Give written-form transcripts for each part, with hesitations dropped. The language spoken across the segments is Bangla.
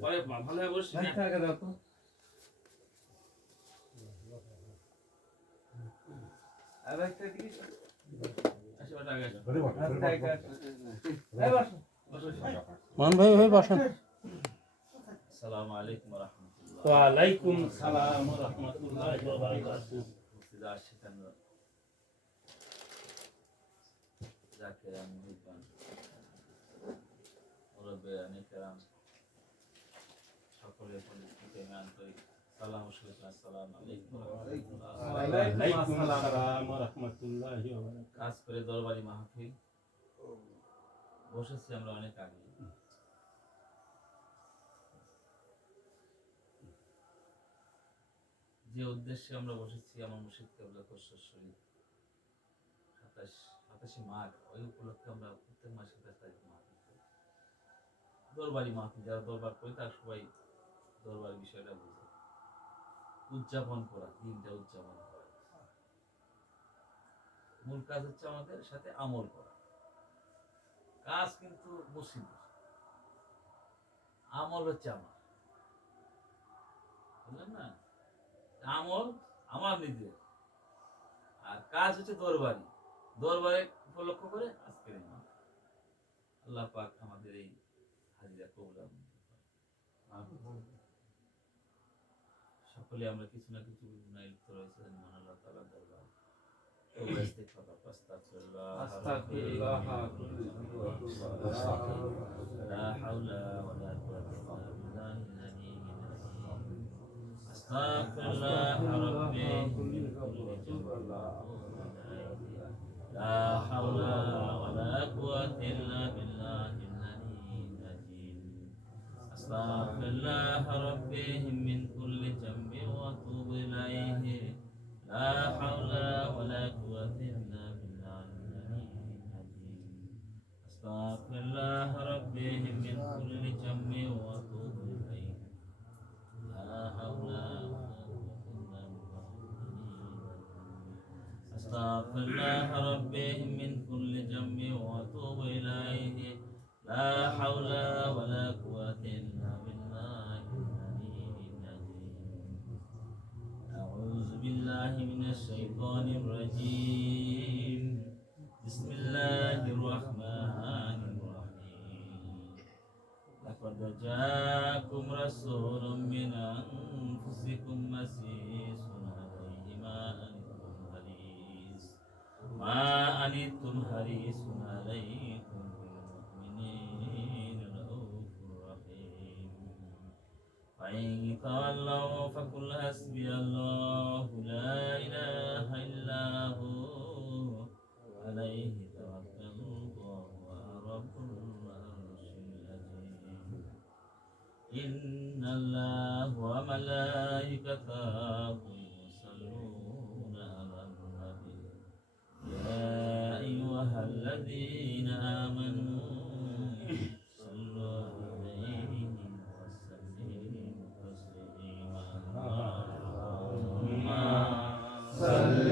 পরে ভালোভাবে বসছি না আগে দাও তো আর একটা কি মান ভাই ভাই বসেন। আসসালামু আলাইকুম ওয়া রাহমাতুল্লাহ। ওয়া আলাইকুম সালাম ওয়া রাহমাতুল্লাহি ওয়া বারাকাতুহু। জাকিরান মুহিবান মুরব্বিয়ান ইকরাম সকলের প্রতি আমি আন্তরিক সালাম ও শুভেচ্ছা। আসসালামু আলাইকুম ওয়া রাহমাতুল্লাহ। ওয়া আলাইকুম আসসালাম ওয়া রাহমাতুল্লাহি ওয়া বারাকাতুহু। কাজ করে দরবারি মাহফিল বসেছি আমরা অনেক আগে। যে উদ্দেশ্যে আমরা বসেছি আমার মুর্শিদ কেবলা কোরশেদ শরীফ 27 মাঘ ওই উপলক্ষে আমরা প্রত্যেক মাসে 27 তারিখ মাহফিল করি। দরবারি মাহফিল যারা দরবার করে তার সবাই দরবার বিষয়টা বুঝে উদযাপন করা, দিনটা উদযাপন করা। মূল কাজ হচ্ছে আমাদের সাথে আমল করা। কাজ কিন্তু মুসিবত, আমল হচ্ছে আমার, বুঝলেন না? আমল আমার নিজের, আর কাজ হচ্ছে দরবারি। দরবারে উপলক্ষ করে আজকের এই মাহফিল। আল্লাহ পাক আমাদের এই হাজিরা কবুল সকলে আমরা কিছু না কিছু গুনাহে লিপ্ত রয়েছে। মহান আল্লাহ তাআলার দরবার لا حول ولا قوة إلا بالله أستغفر الله ربي من كل ذنب لا حول ولا قوة إلا بالله العلي العظيم أستغفر الله ربي من كل ذنب وأتوب إليه لا حول ولا قوة إلا بالله العلي العظيم أستغفر الله ربي من كل ذنب وأتوب إليه لا حول ولا قوة إلا بالله. أستغفر الله ربي من كل ذنب وأتوب إليه لا حول ولا قوة إلا بالله العلي العظيم. أعوذ بالله من الشيطان الرجيم. بسم الله الرحمن الرحيم. لقد جاءكم رسول من أنفسكم عزيز عليه ما أنتم حريص عليكم بالمؤمنين رؤوف رحيم. فإن تولوا فقل حسبي الله لا إله إلا هو عليه توكلت وهو رب العرش العظيم. إن الله وملائكته يصلون على النبي يا أيها الذين آمنوا صلوا عليه وسلموا تسليما. اللهم صل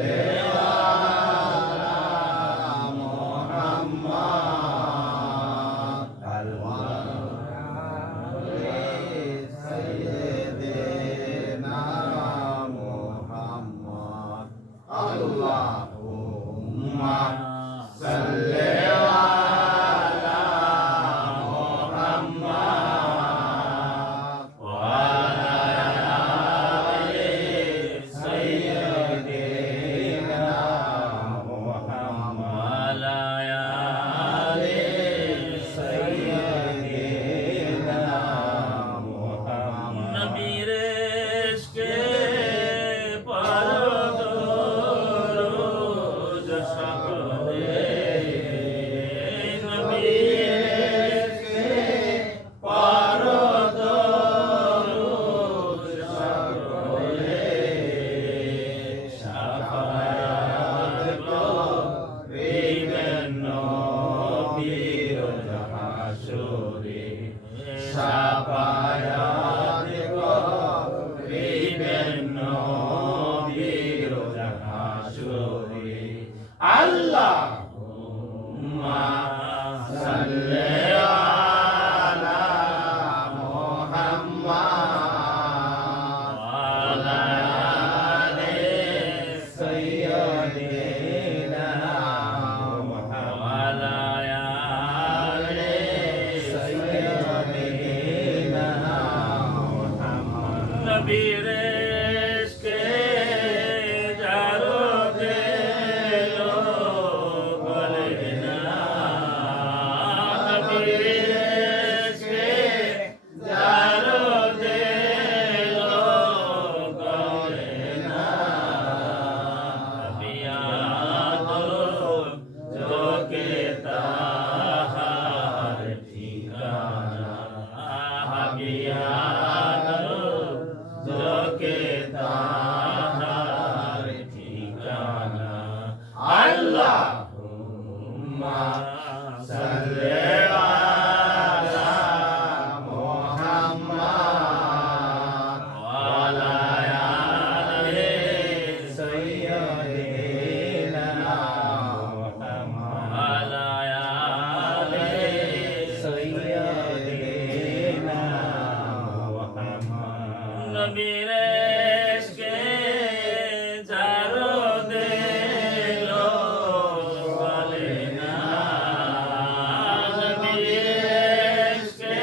سيدنا محمد নবীর ইশকে যারো দিলো বলে না নবীর ইশকে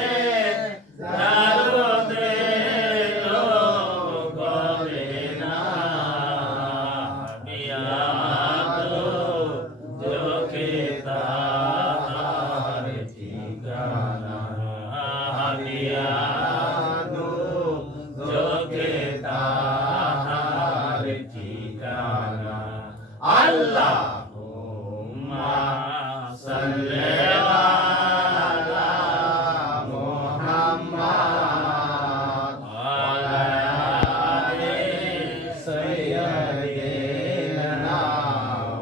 যারো দিলো বলে না বিয়াদো জোকে তার ঠিকানা বিয়াদো জোকে তার ঠিকানা আল্লাহুম্মা সাল্লি আলা মুহাম্মাদ ওয়া আলি سيدنا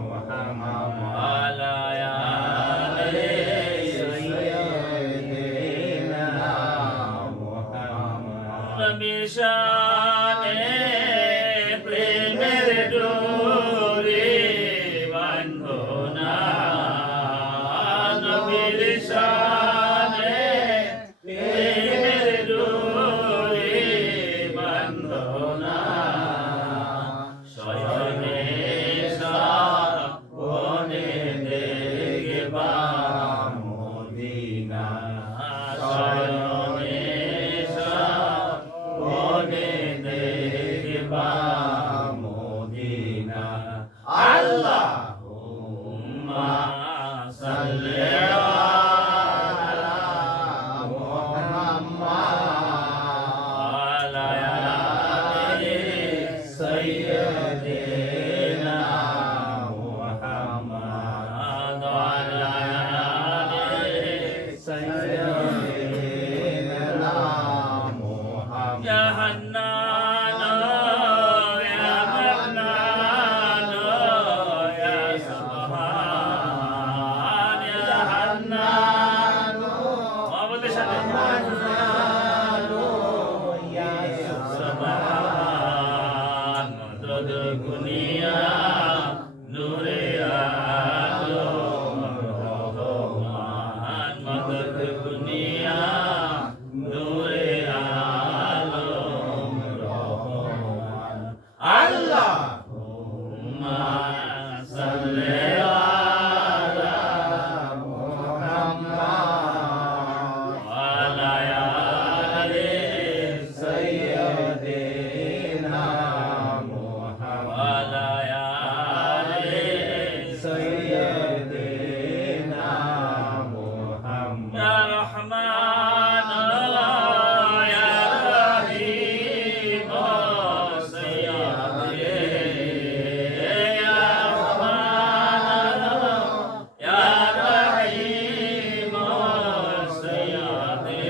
محمد ওয়া আলি سيدنا محمد নবী শানে প্রেমের ডোরে বাঁধো না নবীর শানে প্রেমের ডোরে বাঁধো না শয়নে সাবনে দেখবা মদিনা শয়নে সাবনে দেখবা মদিনা আল্লাহুম্মা সাল্লি আলা محمد আলা আলি سيدنا محمد আলা আলি سيدنا محمد يا حنان يا منان يا سبحان يا حنان আমাদের সাথে سبحان مدد দুনিয়া নূরে আলম রহমান মদদ দুনিয়া নূরে আলম রহমান আল্লাহুম্মা সাল্লি আলা ওয়া আলা আলি سيدنا محمد ওয়া আলা আলি سيدنا محمد يا رحمن يا رحيم سيدي يا رحمن يا رحيم سيدي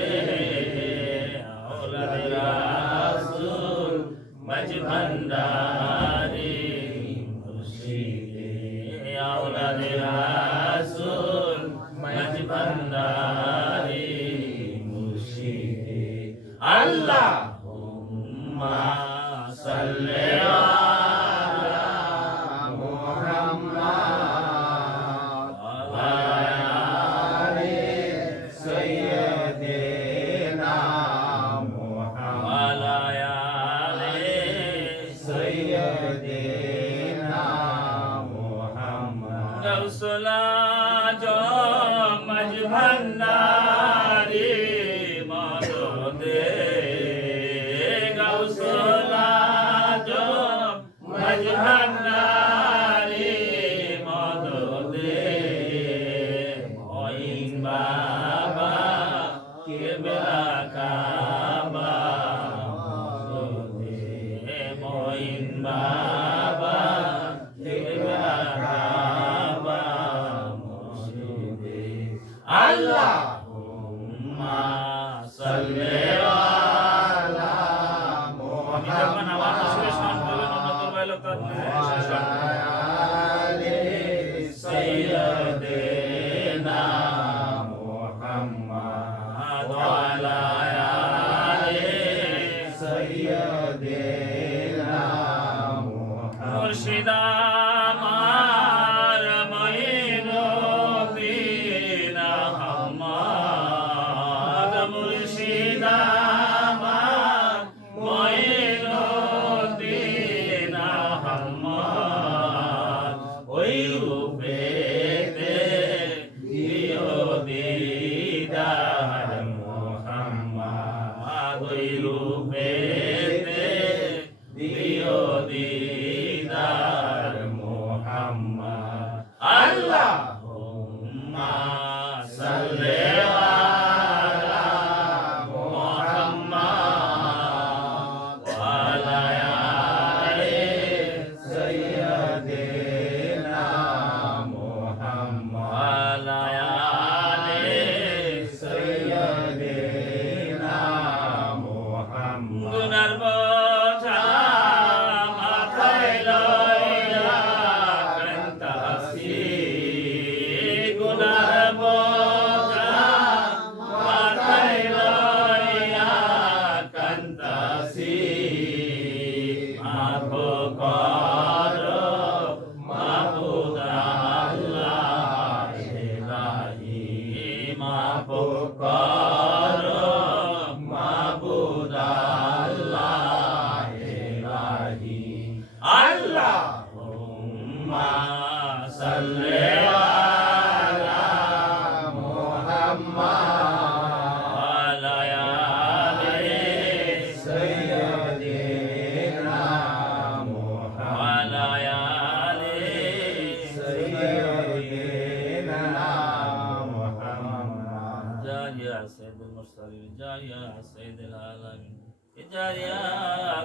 أولاد رسول مجبنداري مرشدي أولاد رسول مجبنداري مرشدي اللهم صل على محمد وعلى سيدنا محمد وعلى آل سيدنا محمد غوث الأعظم مجبنداري مددي غوث الأعظم مجبنداري مددي معين بابا كبلا كعبة مددي معين بابا كبلا كعبة مددي اللهم صل على محمد سيدنا محمد وعلى آل سيدنا محمد مرشد আমার মঈনুদ্দিন আহমদ রূপেতে দিও দিদার মুহাম্মদ আল্লাহুম্মা সাল্লি আলা মুহাম্মদ ওয়া আলা আলি سيدنا محمد ওয়া আলা আলি سيدنا محمد গুনার বোঝা মাথায় লইয়া কান্তাসি গুনার বোঝা মাথায় লইয়া কান্তাসি মাফ করো মাবুদ আল্লাহ ইলাহি মাফ করো মাবুদ আল্লাহ ইলাহি আল্লাহুম্মা সাল্লি আলা محمد আলা আলি سيدنا محمد আলা আলি سيدنا محمد جار يا سيد المرسلين جار يا سيد العالمين جار يا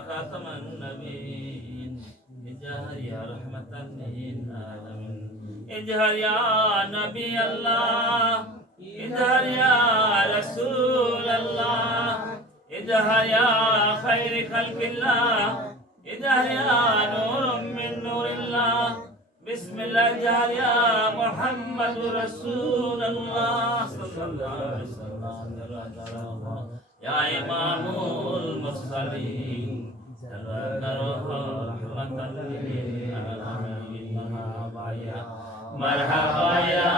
خاتم النبيين جار يا رحمة للعالمين اجهر يا نبي الله اجهر يا رسول الله اجهر يا خير خلق الله اجهر يا نور من نور الله بسم الله اجهر يا محمد رسول الله صلى الله عليه وسلم يا إمام المرسلين رحمة للعالمين مرحبا يا مرحبا يا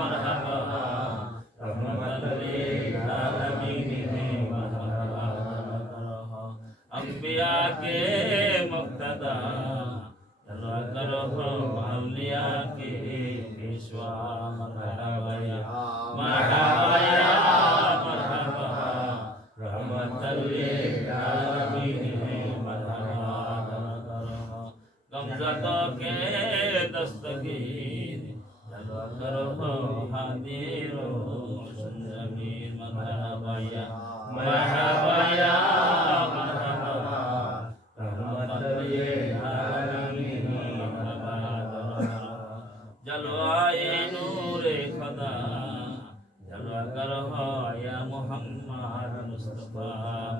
مرحبا رحمة للعالمين مرحبا أنبياء के मुक्तदा अलिया के पेशवा मरहबा या मरहबा रहमतल लिल आलमीन मरहबा गमज़दों के दस्तगीर जलवा करो हादिरो जमीन मरहबा या मरहबा रहमतल लिल आलमीन जलवाए नूरे खुदा जलवा करो या मोहम्मद मुस्तफा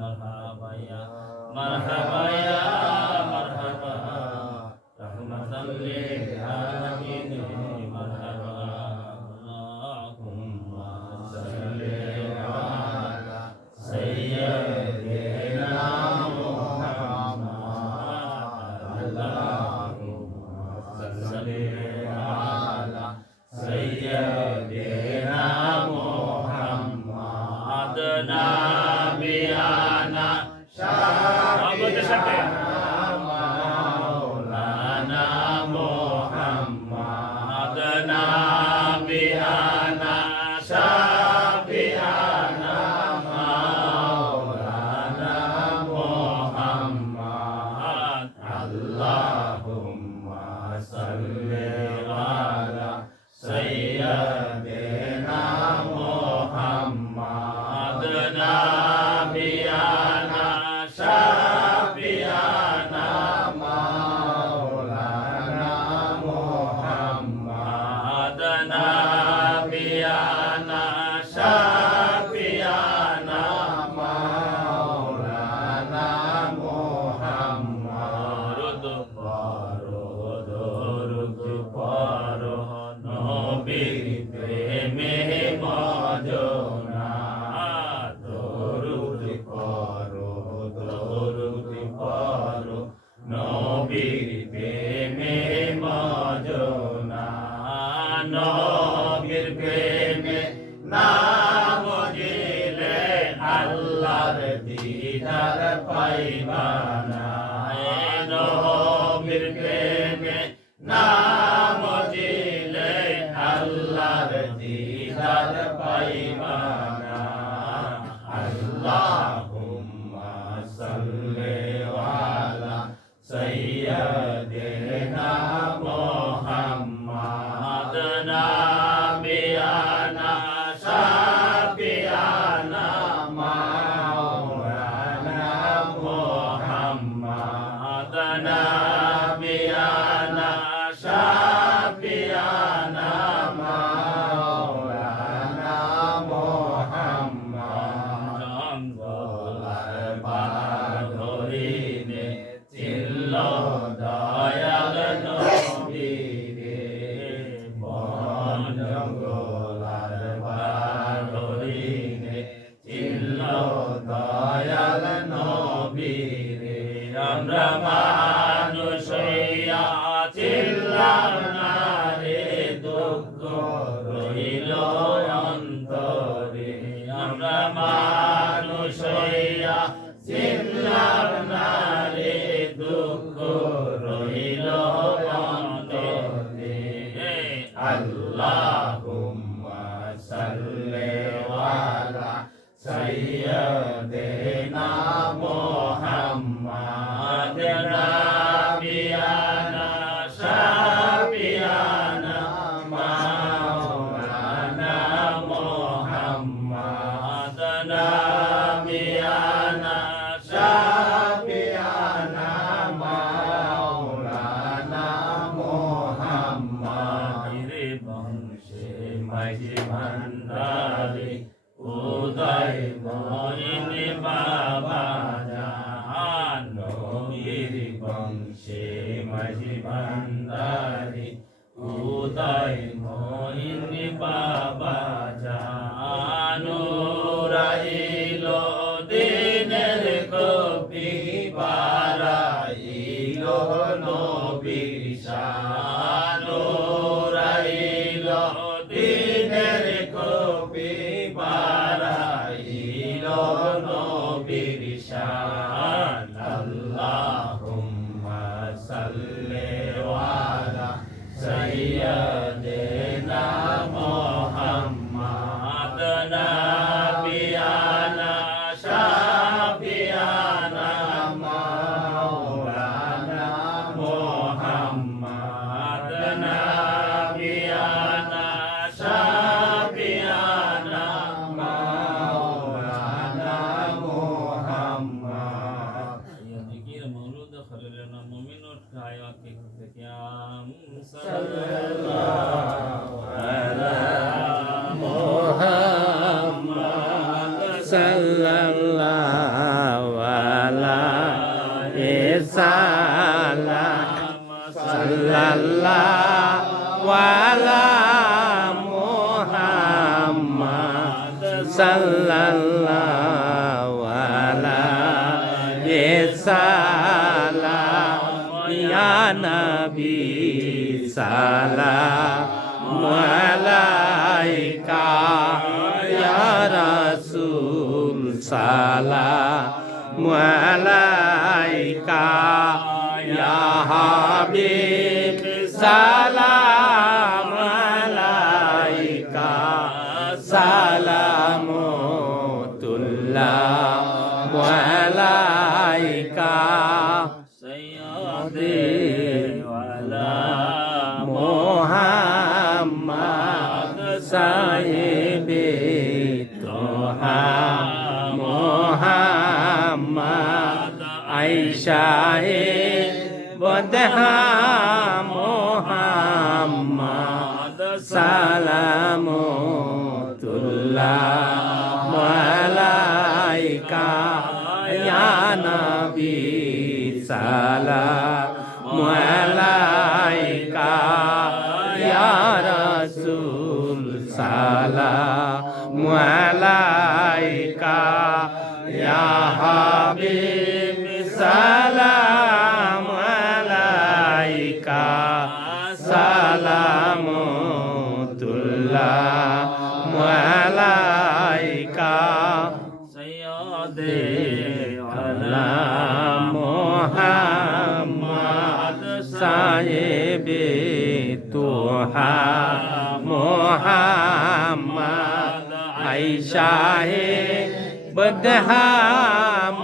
मरहबा या मरहबा रहमतल लिल आलमीन मरहबा अल्लाहुम्मा सल्ली अला सय्यिदिना मुहम्मद अल्लाहुम्मा सल्ली अला सय्यिदिना मुहम्मद नबियाना मौलाना मुहम्मद नबियाना शफियाना मौलाना मुहम्मद अल्लाहुम्मा सल्ली अला सय्यिदिना मुहम्मद नबियाना शफियाना मौलाना मुहम्मद नबियाना शफियाना मौलाना दरूद पढ़ो नबीर प्रेमे मौजूना दरूद पढ़ो নবীর প্রেমে মজনা নবীর প্রেমে না বুঝিলে আল্লাহর দিদার পাইবা না নবীর প্রেমে না বুঝিলে আল্লাহর দিদার পাইবা না আল্লাহুম্মা মানুষ হইয়া চিনলাম না রে দুঃখ রইল অন্তরে আল্লাহুম্মা সাল্লি আলা সাইয়্যিদিনা মুহাম্মাদ নাবিয়ানা শাফিয়ানা মাওলানা মুহাম্মাদ নাবিয়ানা শাফিয়ানা মাওলানা মুহাম্মাদ বংশে মাঝি ভান্ডারি উদয় মইন বাবা জান নবীর বংশে মাঝি ভান্ডারি উদয় মইন বাবা জান রাইল দিনের কবি বারাইল নবীর শান রাইল দিনের কবি বারাইল নবীর শান আল্লাহুম্মা সাল্লি আলা সাইয়্যিদিনা মুহাম্মাদ নাবিয়ানা শাফিয়ানা মাওলানা মুহাম্মাদ নাবিয়ানা শাফিয়ানা মাওলানা Muhammad يذكر مولود خللنا مؤمن وكايا كيام sallallahu ala Muhammad sallallahu ala sallallahu ala Muhammad sallallahu ala ya nabi salam alaika ya rasul salam alaika ya habib salam alaika salamullah alaika سيدي وعلى Muhammad sahibi Toha Muhammad Aisyah Bodha Muhammad Salamullah Malaika Ya Nabi Salam Alaika Ya Rasul Salam Alaika Ya Habib Salam Alaika Salamullah Alaika سيدي ala Muhammad sahibi Tuha Muhammad Aisyah Badha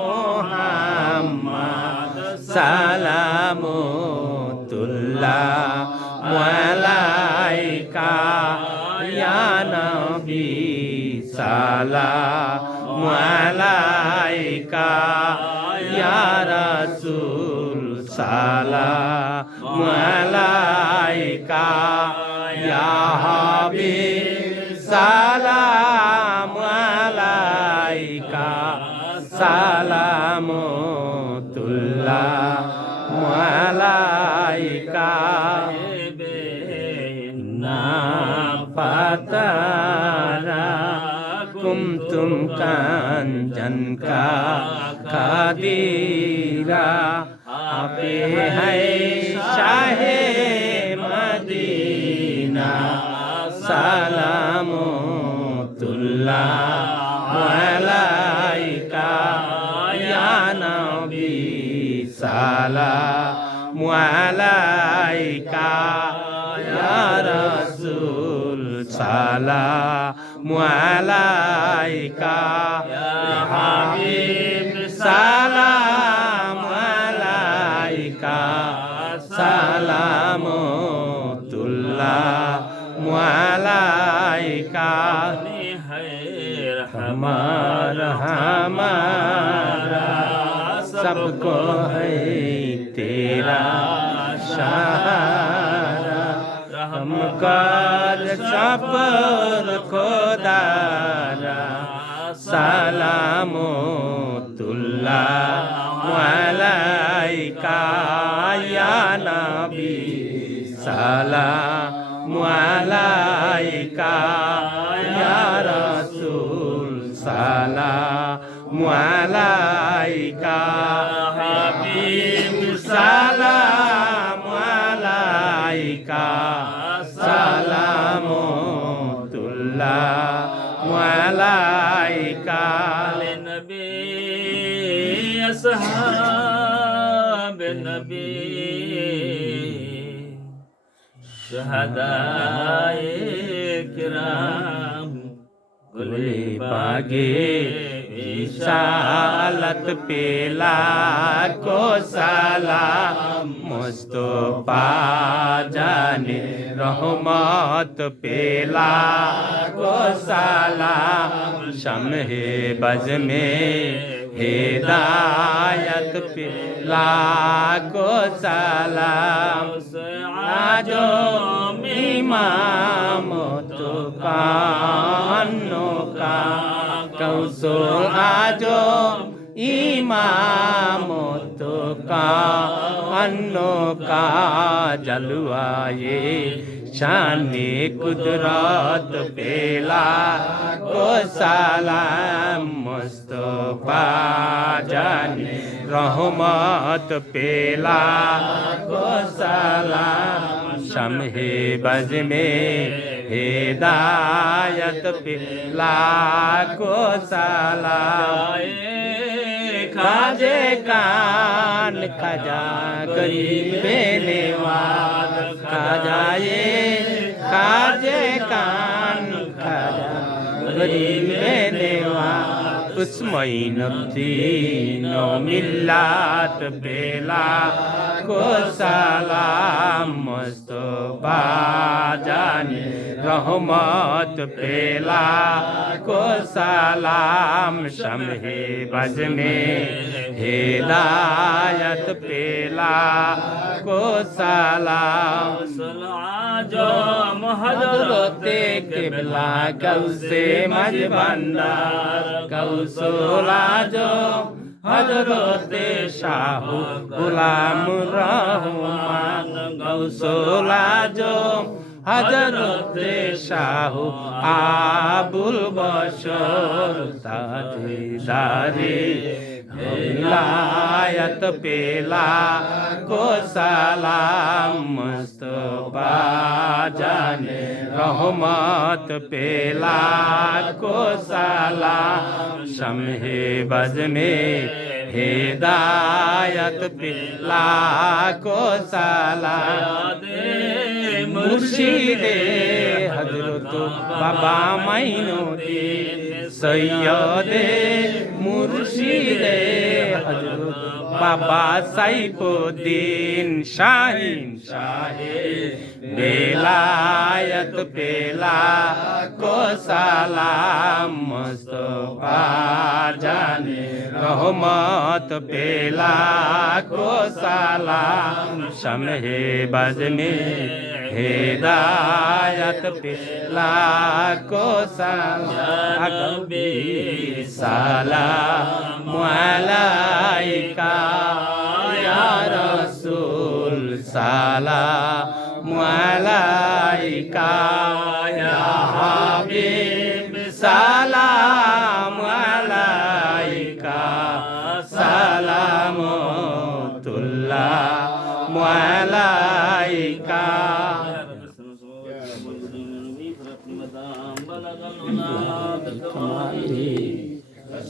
Muhammad Salamullah Malaika Ya Nabi Salam Alaika Ya Rasul Salam Alaika Ya Habib Salam Alaika Salamullah Alaika Fatara Kumtum Kanjan ka Khadira Ape hai Shahe Madina Salamullah Malaika ya Nabi salam Malaika ya Rasul salam Malaika ya Habib salam Malaika salamullah Malaika हमारा सबको है तेरा सहारा हम कर सफर खुदारा सलामुल्लाह अलैका या नबी सलाम अलैका या रसूल सलाम अलैका हबीब सलाम अलैका सलामुल्लाह अलैका नबी असहाब नबी शहदाए किराम गुले बागे विशालत पेला को सलाम मुस्तफा जाने रहमत पेला को सलाम शम्हे बज में हिदायत पेला को सलाम आजो इमाम तो कानो का कौशल आजो इमाम तो कानो का जलवाए शाने कुदरत पेला को सलाम मुस्तफा जाने रहमत पेला को सलाम शम्हे बज में हिदायत पेला को सलाम खाजे कान खजा गरीबे नेवाज खाजाए खाजे कान खजा गरीबे नेवाज उसमैन तीनो मिल्लात बेला को सलाम मुस्तफा जाने रहमत पेला को सलाम शम्हे बज में हिदायत पेला को सलाम जो हजरते किबला गौसे मज भंडार गौसोला जो हजरते शाहू गुलाम रहमान गौसोला जो हजरते शाहू आबुल बशर ताजदारे विलायत पेला को सलाम मुस्तफा जाने रहमत पेला को सलाम शम्हे बज में हिदायत पेला को सलाम मुर्शिदे हजरत बाबा माइनुद्दीन सैयदे मुर्शिदे हजरत बाबा साइफुद्दीन शाहीन शाहे बेलायत पेला को सलाम मुस्तफा जाने रहमत पेला को सलाम शम्हे बज में हिदायत पेला को सलाम सलाम अलैका या रसूल सलाम अलैका या हबीब सलाम अलैका सलामुल्लाह अलैका तुम्हारी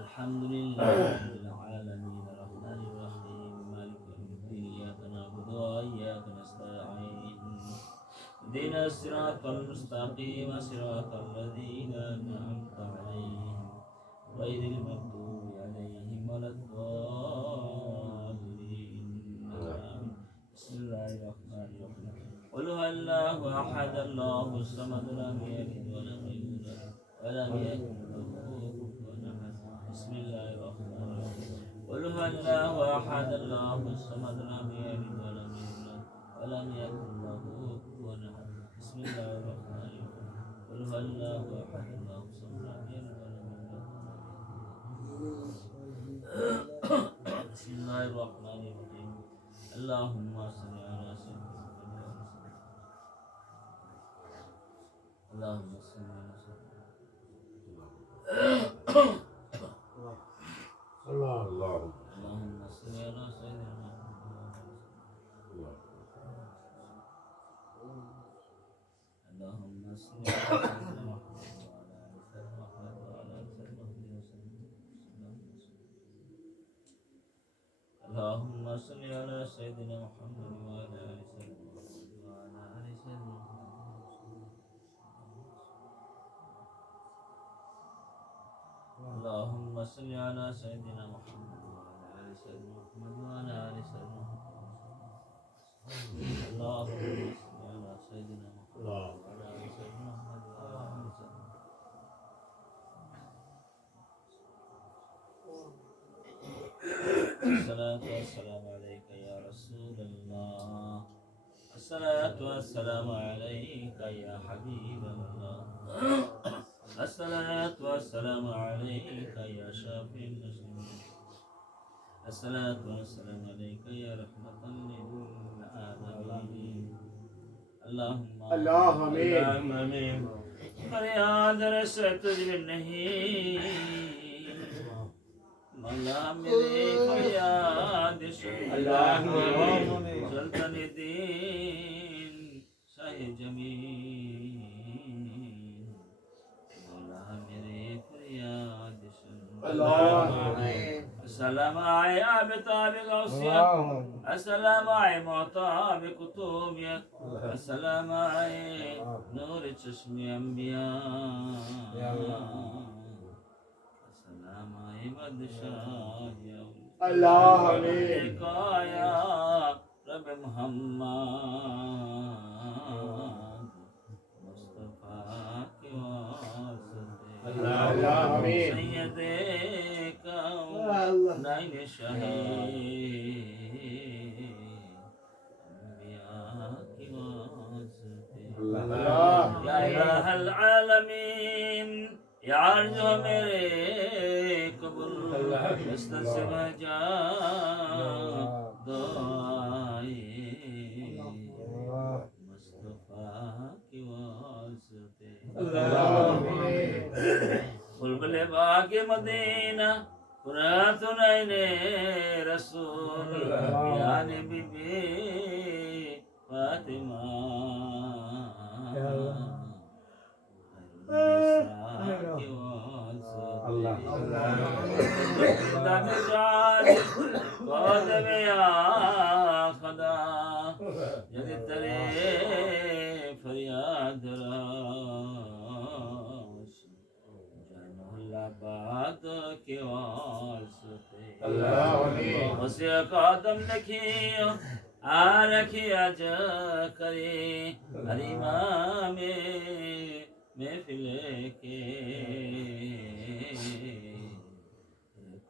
الحمد لله رب العالمين الرحمن الرحيم مالك يوم الدين إياك نعبد وإياك نستعين اهدنا الصراط المستقيم صراط الذين أنعمت عليهم غير المغضوب عليهم ولا الضالين آمين. بسم الله الرحمن الرحيم قل هو الله أحد الله الصمد لم يلد ولم يولد ولم يكن له كفوا أحد. بسم الله الرحمن الرحيم قل هو الله أحد الله الصمد لم يلد ولم يولد ولم يكن له كفوا أحد. بسم الله الرحمن الرحيم قل هو الله أحد الله الصمد لم يلد ولم يولد بسم الله الرحمن الرحيم اللهم صل على سيدنا محمد اللهم صل على سيدنا اللهم صل على سيدنا محمد اللهم صل على سيدنا محمد وعلى آل سيدنا محمد وعلى آل سيدنا محمد وسلم اللهم صل على سيدنا محمد وعلى آل سيدنا محمد وعلى آل سيدنا محمد اللهم صل على سيدنا محمد وعلى آل سيدنا محمد وعلى آل سيدنا محمد اللهم صل على سيدنا محمد وعلى آل سيدنا محمد وعلى آل سيدنا الصلاة والسلام عليك يا رسول الله الصلاة والسلام عليك يا حبيب الله الصلاة والسلام عليك يا شافي المسلمين الصلاة والسلام عليك يا رحمة للعالمين اللهم آمين फरियाद से तुझे नहीं मौला मेरे फरियाद सुल्तान दीन शाह जमीन मौला मेरे फरियाद السلام على أبطاب غوثية السلام على معطاب كتوبية السلام على نور چشم أنبياء السلام على بدشاه الله عليك يا رب محمد مصطفى کے واسطے سید نائن شہید انبیاء کی واسطے یا الہ العالمین یا عرض میرے قبول دستر سے بجا دعائے مصطفیٰ کی واسطے بلبل باغ مدینہ قرۃ عین رسول یا نبی بی فاطمہ دانے جان قدم یا خدا جد ترے فریاد راش جان اللہ بات کے واسطے وسیع قدم لکھیو آرکھیا جا کرے حریمہ میں محفل کے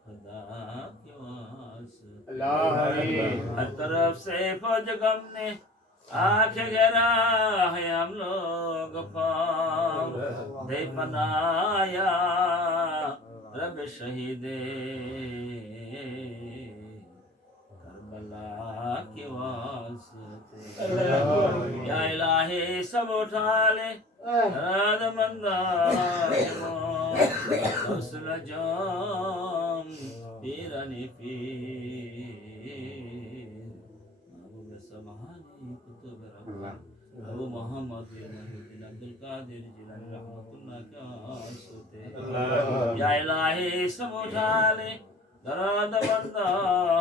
خدا کے واسطے ہر طرف سے فوج غم نے آنکھ گرا ہے ہم لوگ پاؤ دے پنایا رب شہید کربلا کے واسطے یا الہی سب اٹھا لے راد مندہ حسن جام پیرانی پیر محبوب سبحانی کتب رحمت ابو محمد بن عبد القادر جیلانی رحمت اللہ کے واسطے یا الہی سب اٹھا لے دراد بندہ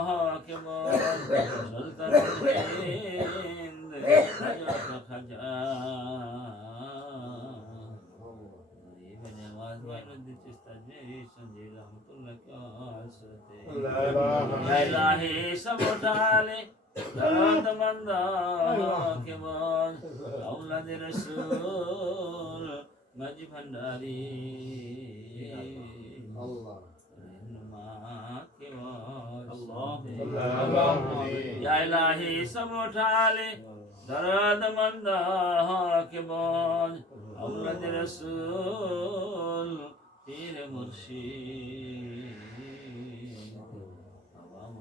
حاکم سلطنت ہند حضرت خجا الہی سب اٹھا لے درد مندہ کے بعد اولاد رسول مج بھنڈاری رہنما کے واسطے یا الہی سب اٹھا لے درد مندہ کے بعد اولاد رسول پیر مرشید عوام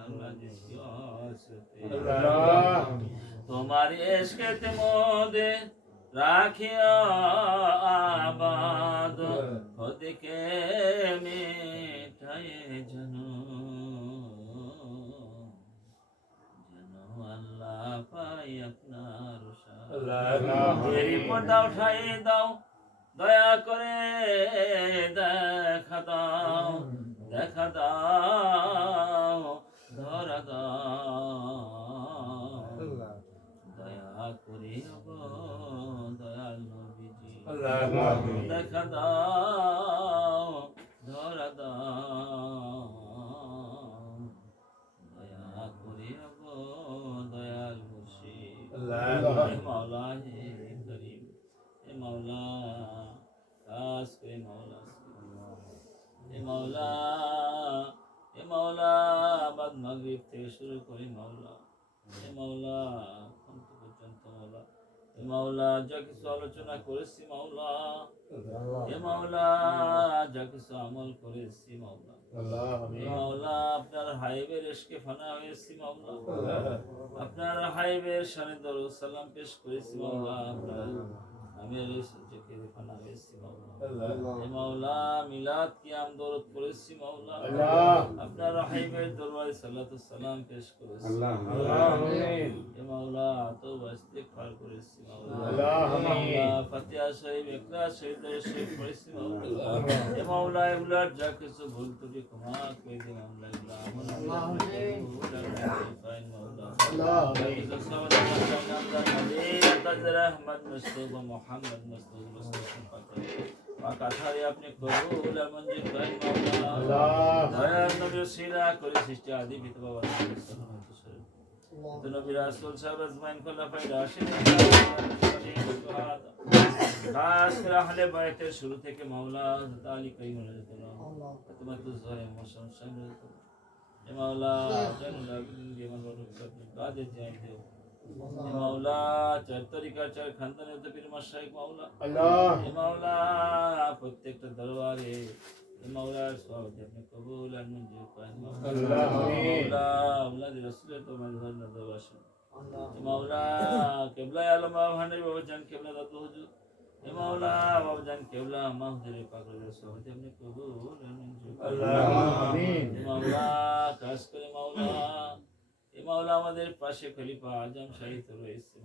আল্লাহ जिसकी वास्ते अल्लाह तुम्हारी इश्क ते मोदे राखिया आबाद खुद के मिटाए जनो जनो अल्लाह पाई अपना अल्लाह तेरी पर्दा उठाए दाओ दया करे দেখা দাও ধরা দাও দয়া করে দয়াল নবীজি দেখা দাও ধরা দাও দয়া করে দয়াল মুর্শিদ হে মাওলা হে করিম হে মাওলা খাস করে মাওলা এ মাওলা বাদ মাগরিব থেকে শুরু করে মাওলা এ মাওলা অন্ত পর্যন্ত মাওলা এ মাওলা যা কিছু আলোচনা করেছি মাওলা এ মাওলা যা কিছু আমল করেছি মাওলা এ মাওলা আপনার হাইবের এসকে ফানা হয়েছি মাওলা আপনার হাইবের শানে দরুদ সালাম পেশ করেছি মাওলা আপনার আমির সূচকে ফানা হয়েছি মাওলা এ মাওলা মিলাদ কিয়াম দরুদ করেছি মাওলা আপনার হাইবের দরবারে সালাতু সালাম পেশ করেছি आमीन এ মাওলা তওবা ইস্তিগফার করেছি মাওলা আমিন ফাতিহা শরীফ ইখলাস শরীফ দরুদ শরীফ পড়েছি মাওলা এ মাওলা এগুলার যা কিছু ভুল ত্রুটি ক্ষমা করে দিন মাওলা এগুলা আমল ফাইন মাওলা কিছু সওয়াল আহমদ মুস্তাফা মুহাম্মদ মুস্তাফা কাথারে আপনি কবুল আর মঞ্জুর করেন মাওলা দয়ার নবী সিরা করে সৃষ্টি আদি পিতা বাবা তো নবী রাসূল সাহেব আজমাইন খোলাফায়ে রাশিদিন খাস করে আহলে বাইতের শুরু থেকে মাওলা হযরত আলী করিম রাদিয়াল্লাহু ফাতিমাতুজ জোহরা মোশন শামিল এ মাওলা জানুল আবিদিন জীবন কাদের জান দেও এ মাওলা চার তরিকা চার খানদানের তো পীর মাশায়েখ মাওলা এ মাওলা প্রত্যেকটা দরবারে এ মাওলার সওয়াব আপনি কবুল আর মঞ্জুর করেন মাওলা আওলাদ রাসূলের তো মাঝহার নজর আসেন এ মাওলা কিবলা আলম ভানের বাবা জান কিবলা দাদু হুজুর এ মাওলা বাবা জান কিবলা মা হুজুরের পাকের সওয়াব আপনি কবুল আর মঞ্জুর করেন আমিন এ মাওলা খাস করে মাওলা এ মাওলা আমাদের পাশে খলিফা আজম শহীদ রয়েছে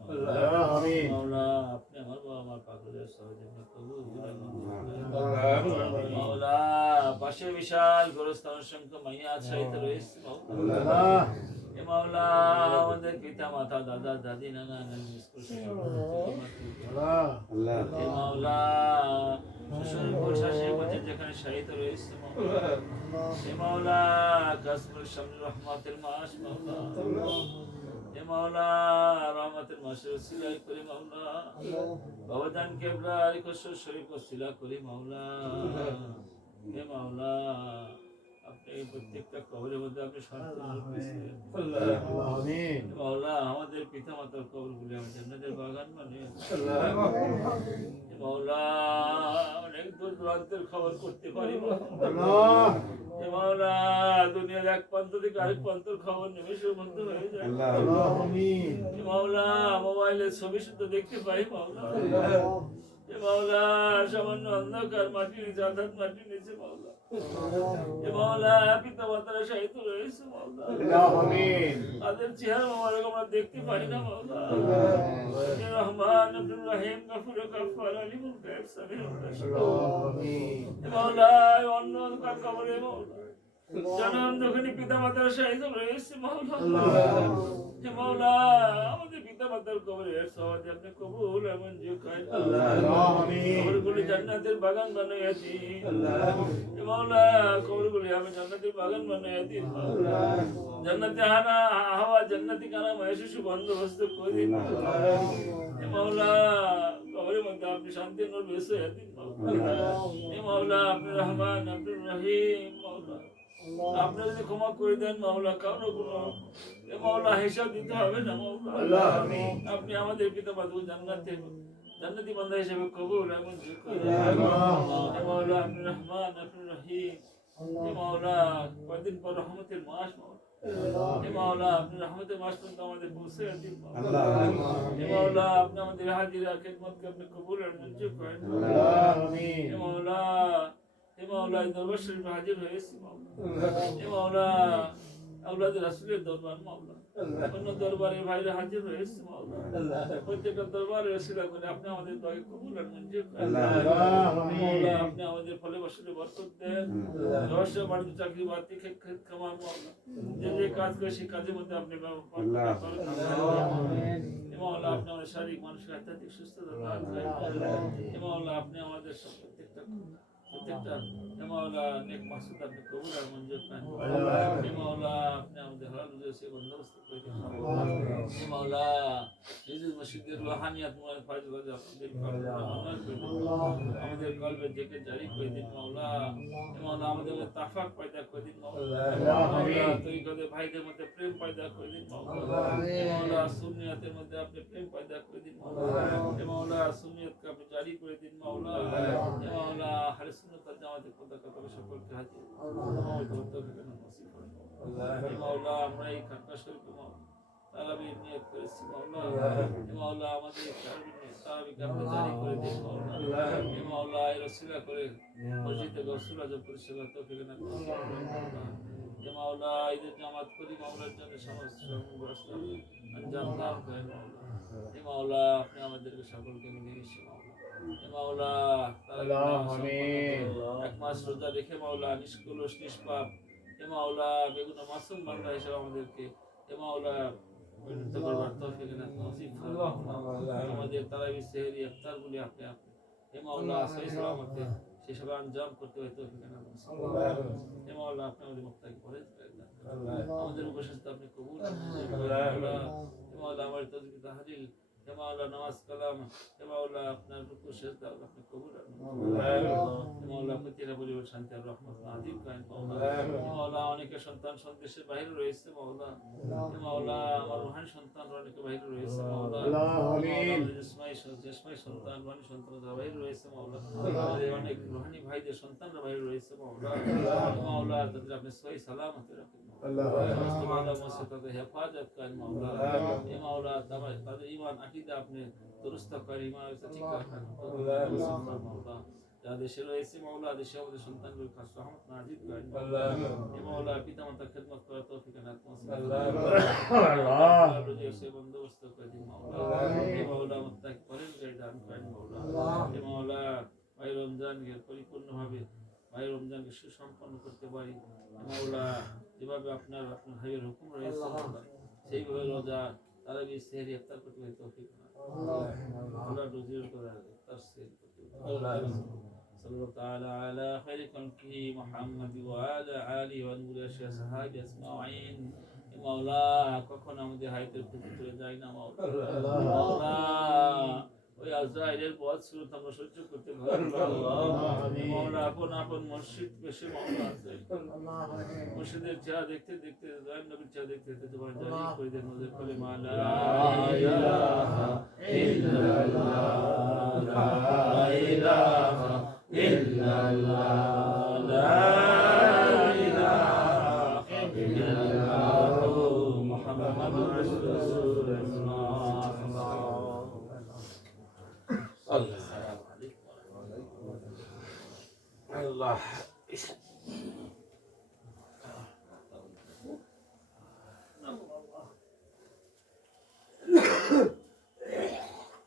মাওলা আপনি আমার বাবা আমার পাকের সওয়াব আপনি কবুল আর মঞ্জুর করেন মাওলা পাশে বিশাল গোরস্থান সংখ্যা মাইয়া শহীদ রয়েছে মাওলা এ মাওলা আমাদের পিতা মাতা দাদা দাদি নানা নানি স্কুল এ মাওলা শ্বশুর শাশুড়ি বলছে যেখানে শহীদ রয়েছে মাওলা এ মাওলা কাসমুল শামসুর রহমাতের মাস মাওলা এ মাওলা রহমতের মাসের সিলাই করে মাওলা বাবা জান কেবলা আলী কসর শরীফ সিলা করে মাওলা এ মাওলা আপনি প্রত্যেকটা কবরের মধ্যে আপনি শান্তি মাওলা আমাদের পিতা মাতার কবরগুলি আমার জান্নাতের বাগান মানে মাওলা অনেক দূর দূরান্তের খবর করতে পারি মাওলা দুনিয়ার এক প্রান্ত থেকে আরেক প্রান্তের খবর নিমেষের মধ্যে হয়ে যায় মাওলা মোবাইলে ছবি শুধু দেখতে পাই মাওলা মাওলা সামান্য অন্ধকার মাটির নিচে আধার মাটির নিচে মাওলা মাওলা পিতা মাতারা শহীদ রয়েছে মাওলা তাদের চেহারা মোবারক আমরা দেখতে পারি না মাওলা রহমান আব্দুর রহিম গফুর গফফার আলিমুল গায়ব সামিউর রাশিদ মাওলা অন্য অন্ধকার কবরে মাওলা জনম যখনই পিতা মাতার শহীদ রয়েছে মাওলা মাওলা আমাদের পিতা মাতার কবরের সওয়াব আপনি কবুল আর মঞ্জুর করেন কবরগুলি জান্নাতের বাগান বানাইয়া দিন মাওলা কবরগুলি আমি জান্নাতের বাগান বানাইয়া দিন জান্নাতে হাওয়া জান্নাতি কানা মহেশু বন্দোবস্ত করে দিন মাওলা কবরের মধ্যে আপনি শান্তি নূর বেসে দিন মাওলা আপনি রহমান আব্দুর রহিম মাওলা আপনি যদি ক্ষমা করে দেন মাওলা কারো কোনো মাওলা হিসাব দিতে হবে না মাওলা আপনি আমাদের পিতা মাতা জান্নাতি বান্দা হিসেবে কবুল আর মঞ্জুর করুন মাওলা আপনি রহমান আপনি রহিম মাওলা কয়দিন পর রহমতের মাস মাওলা হে মাওলা আপনি রহমতের মাস পর্যন্ত আমাদের পৌঁছে দিন মাওলা। আল্লাহ হে মাওলা আপনি আমাদের হাজিরা খেদমতকে আপনি কবুল আর মঞ্জুর করেন আমিন হে মাওলা এই দরবার শরীফে হাজির হয়েছি মাওলা। হে মাওলা আওলাদ রাসূলের দরবার মাওলা, অন্য দরবারে ভাইরা হাজির হয়েছে মাওলা। প্রত্যেকটা দরবারে ওসিলা করে আপনি আমাদের দোয়া কবুল আর মঞ্জুর করেন মাওলা। আপনি আমাদের ফলে বসলে বরকত দেন, ব্যবসা বাণিজ্য চাকরি বাতি খেত খামার মাওলা, যে যে কাজ করে সেই কাজের মধ্যে আপনি বরকত করেন হে মাওলা। আপনি আমাদের শারীরিক মানসিক আধ্যাত্মিক সুস্থতা দান করেন হে মাওলা। আপনি আমাদের সব প্রত্যেকটা হে মাওলা নেক মাকসুদ আপনি কবুল আর মঞ্জুর করেন হে মাওলা। আপনি আমাদের হালাল রুজি বন্দোবস্ত করে দিন হে মাওলা। নিজের মসজিদের রুহানিয়াত মুআল ফায়জ রাজা আপনাদের আমাদের কলবে থেকে জারি করে দিন মাওলা। হে মাওলা আমাদের মধ্যে তাফাক পয়দা করে দিন মাওলা। তরিকতের ভাইদের মধ্যে প্রেম পয়দা করে দিন মাওলা। হে মাওলা সুন্নিয়তের মধ্যে আপনি প্রেম পয়দা করে দিন মাওলা। হে মাওলা সুন্নিয়তকে আপনি জারি করে দিন মাওলা। হে মাওলা আহলে সুন্নাত ওয়াল জামাতের পতাকা তলে সকলকে হাজির নসিব করুন হে মাওলা। আমরা এই খানকা শরীফে মাওলা তারাবির নিয়ত করেছি মাওলা। হে মাওলা আমাদের তারাবিকে আপনি জারি করে দিন মাওলা। হে মাওলা এই রসিলা করে মসজিদে গসল আজম পরিষেবা তৌফিক এনায়েত নসিব করুন মাওলা। হে মাওলা ঈদের জামাত করি মাওলার জন্য সমস্ত ব্যবস্থা আঞ্জাম দান করেন মাওলা। হে মাওলা আপনি আমাদেরকে সকলকে মিলেমিশে মাওলা। হে মাওলা এক মাস রোজা রেখে মাওলা নিষ্কলুষ নিষ্পাপ হে মাওলা বেগুনা মাসুম বান্দা হিসেবে আমাদেরকে হে মাওলা পরিণত করবার তৌফিক এনায়েত নসিব করুন মাওলা। আমাদের তারাবি সেহরি ইফতার বলে আপনি হে মাওলা সহি সালামতে সেসব আঞ্জাম করতে হয় তৌফিক এনায়েত নসিব করুন হে মাওলা। আপনি আমাদের মুত্তাকি পরহেজগার আমাদের উপস্থিত আপনি কবুল হে মাওলা। আমার তাজবিদ তাহলিল হে মাওলা নামাজ কালাম হে মাওলা আপনার রুকু সিজদা আপনি কবুল হে মাওলা প্রতিটা পরিবার শান্তি আর রহমত নাযিল করেন মাওলা। হে মাওলা অনেকে সন্তান সন্দেশের বাইরে রয়েছে মাওলা। হে মাওলা আমার রুহানি সন্তান অনেকে বাইরে রয়েছে মাওলা। আমিন জিসমাই সন্তান রুহানি সন্তানরা বাইরে রয়েছে মাওলা। আমাদের অনেক রুহানি ভাইদের সন্তানরা বাইরে রয়েছে মাওলা। হে মাওলা তাদের আপনি সহি সালামতে রাখেন সমস্ত বাধা মুসিবতের হেফাজত করেন মাওলা। হে মাওলা তাদের ঈমান আকীদা আপনি দুরুস্ত করেন, ঈমান ঠিক রাখেন মাওলা। যারা দেশে রয়েছে মাওলা দেশে আমাদের সন্তানগুলোর কাছে রহমত নাযিল করেন হে মাওলা। পিতামাতার খেদমত করার তৌফিক এনায়েত নসিব করুন সে বন্দোবস্ত করে দিন মাওলা। হে মাওলা মুত্তাকি পরহেজগার দান করেন মাওলা। হে মাওলা ভাই রমজানকে পরিপূর্ণভাবে ভাই রমজানকে সুসম্পন্ন করতে পারি মাওলা। যেভাবে আপনার ভাইয়ের হুকুম রয়েছে মাওলা সেইভাবে রোজা তারাবি সেহরি ইফতার করতে পারি তৌফিক মাওলা। রোজির করে ইফতার সেহরি করতে পারি صلى تعالى على خير خلقه محمد وعلى آله ونور صحابه أجمعين মাওলা। কখন আমাদের হায়াতের ক্ষতি চলে যায় না মাওলা। ওই আজরাইলের বদ সুরত আমরা সহ্য করতে পারি মাওলা। আপন আপন মসজিদ বেশি মাওলা আছে মসজিদের চেহারা দেখতে দেখতে দয়াল নবীর চেহারা দেখতে দেখতে তোমার জারি করে দেন নজর করে মালা ইলাহা ইল্লাল্লাহ লা ইলাহা ইল্লাল্লাহ লা ইলাহা ইল্লাল্লাহ মুহাম্মাদুর রাসূলুল্লাহ। আল্লাহ